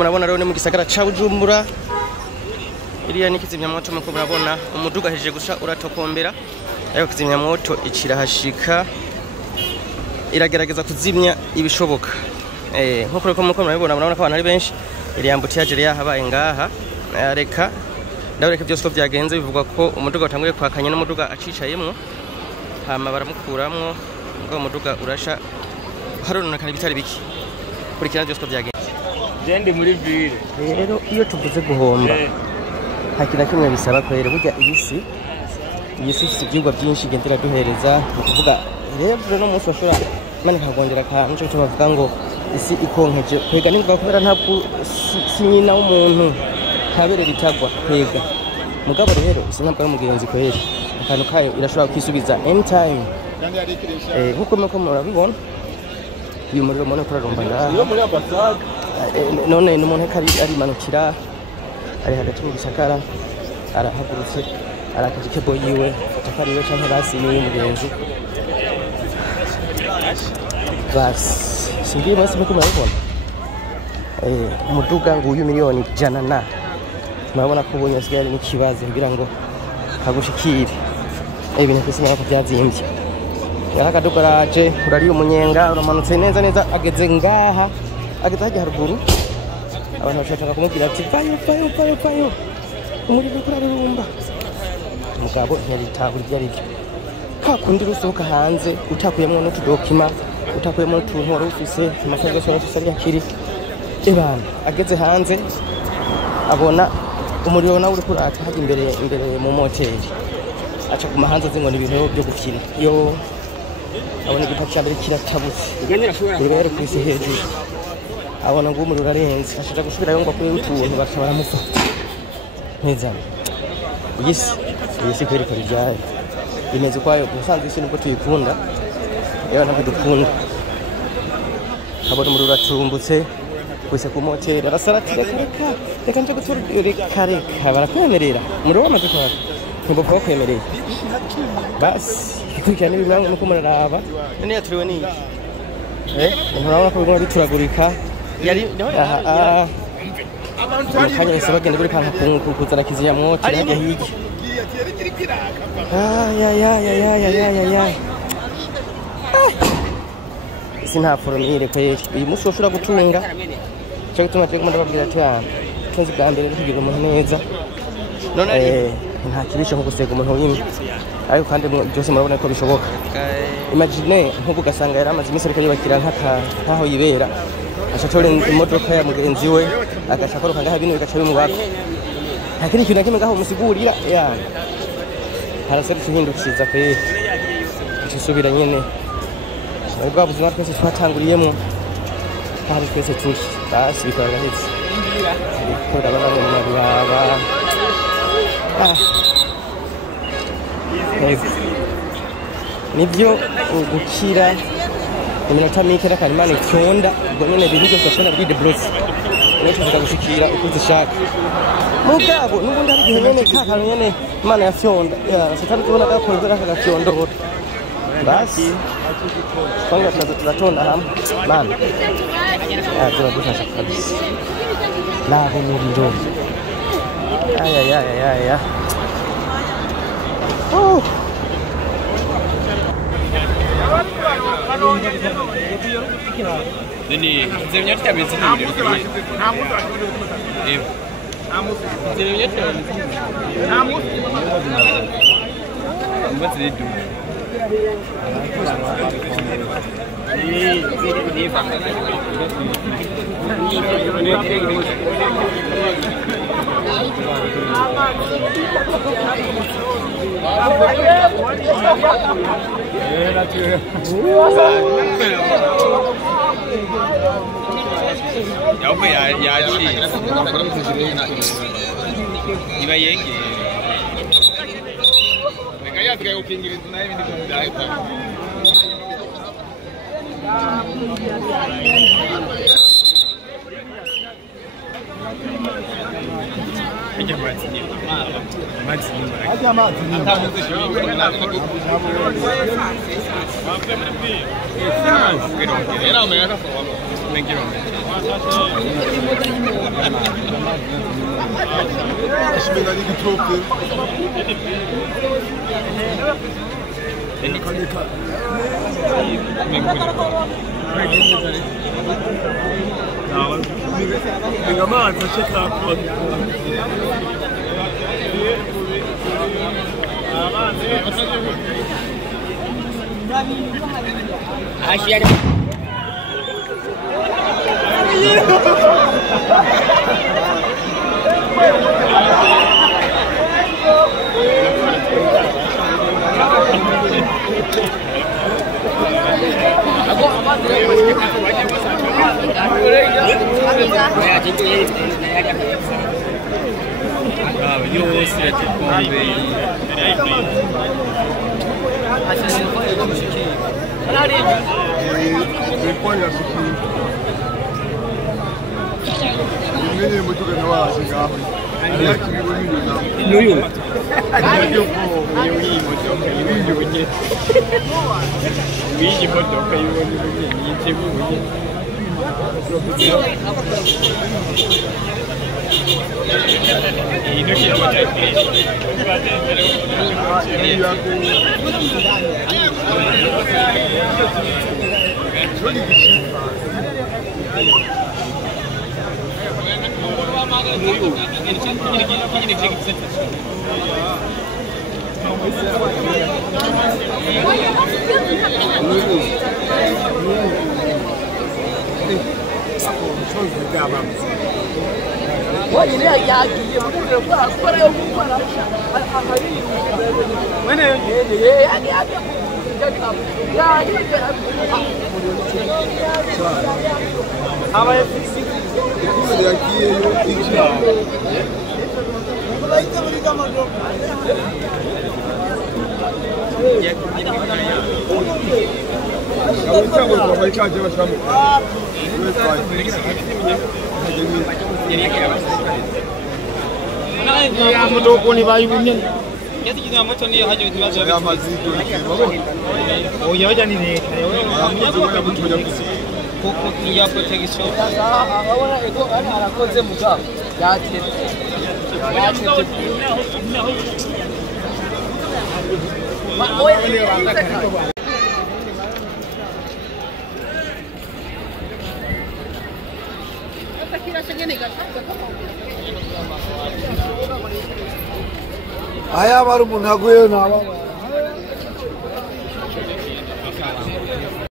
Murabona rero ni mu gisagara ca Bujumbura. Iriya ni kizimyamoto muko murabona umuduga hejeje gusha uratokombera. Ayo kizimyamoto ikirahashika iragerageza kuzimya ibishoboka. Nkuko reko muko murabona ko abantu ari benshi. Iriya ambutiyaje rero yahabaye ngaha. Reka ndabereka byose ko byagenze bivugwa ko umuduga watanguye kwakanya n'umuduga acicayemwo. Hama baramukuramwo ngo umuduga urasha harononekana bitari biki. Kurikirana byose ko byagenze. Jendi muri ville rero iyo tuvuze guhomba hakina kimwe bisaba kwere burya iyisi ibyigwa byinshi gendera duhereza kuvuga rero no munsi washura mane kagondera kanje cyo bavuga ngo isi ikonkeje kwega nivuga kubera ntabwo sinyina w'umuntu habere bitagwa kwega mugabo rero isi ntabwo ari umugenzi kwere akantu kayo irashobora kwisubiza anytime nkuko murabibona uyu muriro mone kurarumba ngaha muri ambassade none n'umuntu ari manukira ari hagati mu gisakara arahagurutse arakaje kebo yiwe atakariwe cyane basi yiwe mugenzi bas singiye basi muko murabona umuduga ngo uyu miliyoni jana na murabona ko ubonye asigaye ni kibazo kugira ngo kagushikire ibintu byose nako byazimbye yarakadukoraje urari umunyenga uramanutse neza ageze ngaha ageze hajya haruguru abantu bashaka kumubwira ati vayo umuriro kurarumba umugabo ntiyaritabura ibyo aribyo kakundi rusohoka hanze utakuyemo n'utudokima utakuyemo n'utuntu wari ufise amafaranga yose wari ufise yakiri ebana ageze hanze abona umuriro nawe uri kurata hajya imbere mu moteri aca kuma hanze azi ngo ni ibintu byo gukina yo abona igipapuro cyambere kiratabutse rero yari kwisi hejuru abona ngo umuriro arenze ashaka gusubirayo ngo kuri utuntu bakabara mufata neza yesi kwereka ryayo imeze kwayo musanze isi nubwo tuyikunda rero ntabwo dukunda abona umuriro uracumbutse kwise ku moteri arasarati reka nje gutora reka barakwemerera umuriro wamaze kwaka ntabwo bakwemereye basi ikurikirana ibimwe nuko muraraba none yaturiwe ni nturabona ko bigomba bituragurika yari kanya bisaba genda buri kanka kuzana kizimyamoto hajya hirya isi nta foromire kweri uyu munsi woshobora gutunga cyo gutuma cyo ndababwira ati kenzi bwa mbere kugira umuntu neza none nta kirisho nko gusega umuntu w'imwe ariko kandi byose murabona ko bishoboka imagine nko ugasanga yari amaze iminsi ariko yubakira nkaho yibera ashotore imodoka ya mugenzi we agashakoro kangaha bino bigaca bimubaka hakiri ikintu kimwe ngaho musigurira harasari tuhindukiza kwe cisubira nyene bwa buzima twese twatanguriyemo kandi twese turi basi bikora gahetse bikora abana mu mababa nibyo gukira iminota mike n'akarimana icyonda ubwo nyine ibintu byose bashobora kuri debrose niyo tuvuga gushikira uko uzishaka mugabo n'ubundi hari igihe nyene kakantu nyene imana yafyonda satani tubona gakozera akagafyondora basi twanga turatonda hamwe mana turadufasha kabisa naho umuriro aya Nini, zemnya tidak bisa ni. Zemnya tidak. Buat itu. Apa ya sih? Iba yenge. Kaya kayak oke Inggris naik ini kudai. Aja mati. Ich bin da nie getroffen. Aya baru munaguyo na